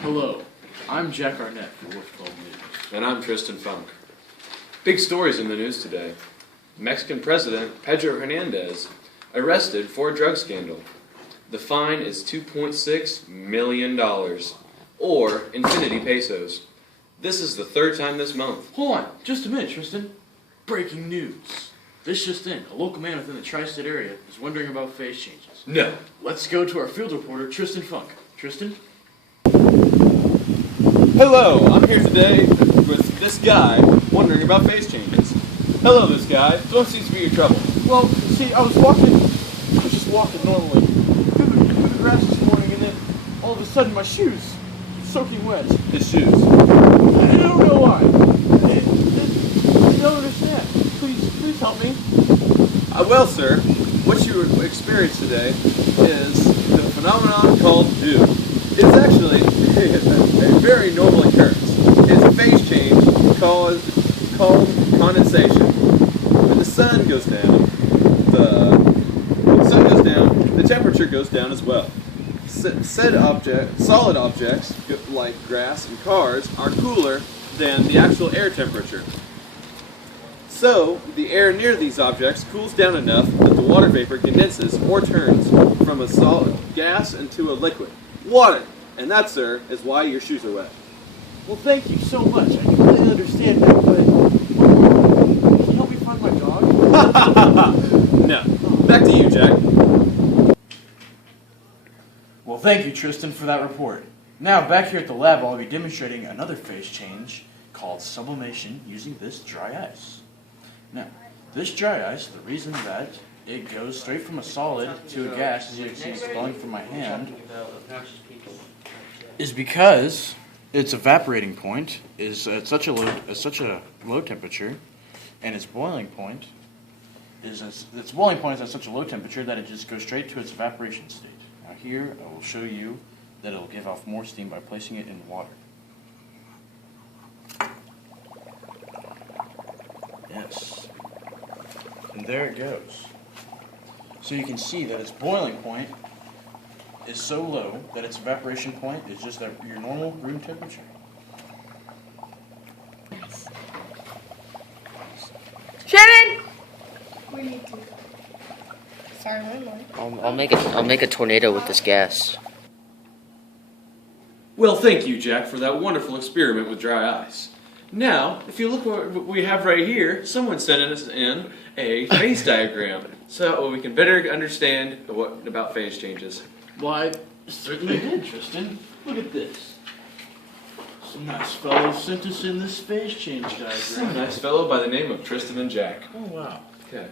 Hello, I'm Jack Arnett for Wolf Called News. And I'm Tristan Funk. Big stories in the news today. Mexican President Pedro Hernandez arrested for a drug scandal. The fine is $2.6 million, or infinity pesos. This is the third time this month. Hold on, just a minute, Tristan. Breaking news. This just in, a local man within the tri-state area is wondering about phase changes. No. Let's go to our field reporter, Tristan Funk. Tristan? Hello, I'm here today with this guy wondering about phase changes. Hello, this guy. What seems to be your trouble? Well, see, I was just walking normally through the grass this morning, and then all of a sudden my shoes soaking wet. His shoes. I don't know why. I don't understand. Please help me. Well, sir, what you experience today is the phenomenon called dew. It's actually a very normal occurrence. It's a phase change called condensation. When the sun goes down, the temperature goes down as well. Solid objects like grass and cars are cooler than the actual air temperature. So, the air near these objects cools down enough that the water vapor condenses or turns from a solid gas into a liquid. Water! And that, sir, is why your shoes are wet. Well, thank you so much. I completely understand that, but can you help me find my dog? No. Back to you, Jack. Well, thank you, Tristan, for that report. Now, back here at the lab, I'll be demonstrating another phase change called sublimation using this dry ice. Now, this dry ice, the reason that it goes straight from a solid to a gas, as you can see it's flowing from my hand, is because its evaporating point is at such a low temperature, and its boiling point is at such a low temperature that it just goes straight to its evaporation state. Now here, I will show you that it will give off more steam by placing it in water. Yes. And there it goes. So you can see that its boiling point is so low that its evaporation point is just at your normal room temperature. Shannon! We need to. Sorry, one more. I'll make a tornado with this gas. Well, thank you, Jack, for that wonderful experiment with dry ice. Now, if you look what we have right here, someone sent us in a phase diagram so we can better understand about phase changes. Why, certainly did, Tristan. Look at this. Some nice fellow sent us in this phase change diagram. Some nice fellow by the name of Tristan and Jack. Oh, wow. Okay.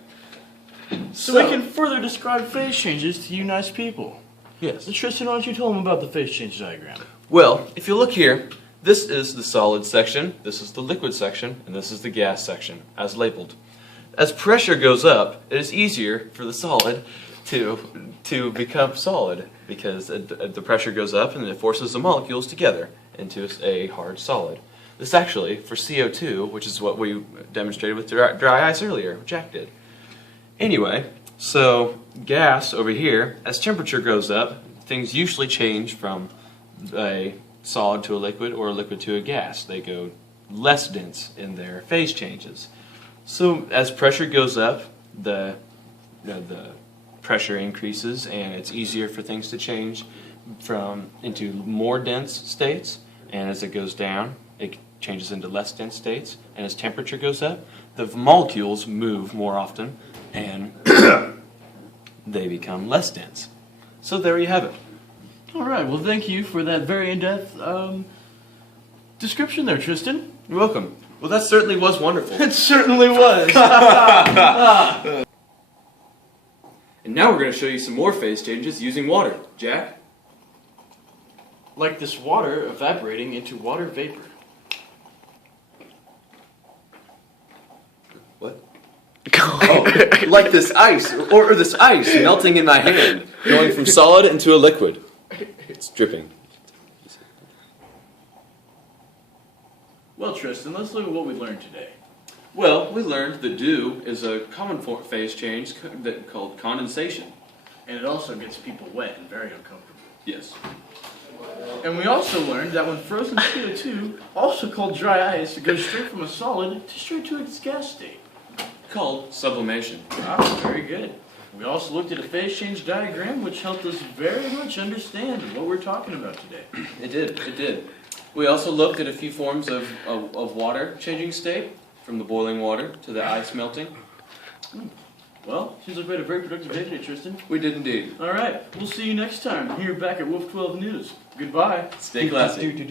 So we can further describe phase changes to you nice people. Yes. So Tristan, why don't you tell them about the phase change diagram? Well, if you look here, this is the solid section, this is the liquid section, and this is the gas section, as labeled. As pressure goes up, it is easier for the solid to become solid because the pressure goes up and it forces the molecules together into a hard solid. This actually, for CO2, which is what we demonstrated with dry ice earlier, Jack did. Anyway, so gas over here, as temperature goes up, things usually change from a solid to a liquid or a liquid to a gas. They go less dense in their phase changes. So as pressure goes up, the pressure increases and it's easier for things to change into more dense states, and as it goes down it changes into less dense states, and as temperature goes up the molecules move more often and they become less dense. So there you have it. Alright, well thank you for that very in-depth description there, Tristan. You're welcome. Well, that certainly was wonderful. It certainly was. And now we're going to show you some more phase changes using water. Jack? Like this water evaporating into water vapor. What? Oh, like this ice, or this ice melting in my hand, going from solid into a liquid. It's dripping. Well, Tristan, let's look at what we learned today. Well, we learned that dew is a common phase change called condensation. And it also gets people wet and very uncomfortable. Yes. And we also learned that when frozen CO2, also called dry ice, goes straight from a solid to straight to its gas state. Called sublimation. Ah, very good. We also looked at a phase change diagram, which helped us very much understand what we're talking about today. It did. We also looked at a few forms of water changing state, from the boiling water to the ice melting. Well, seems like we had a very productive day today, Tristan. We did indeed. All right, we'll see you next time here back at Wolf 12 News. Goodbye. Stay classy. Do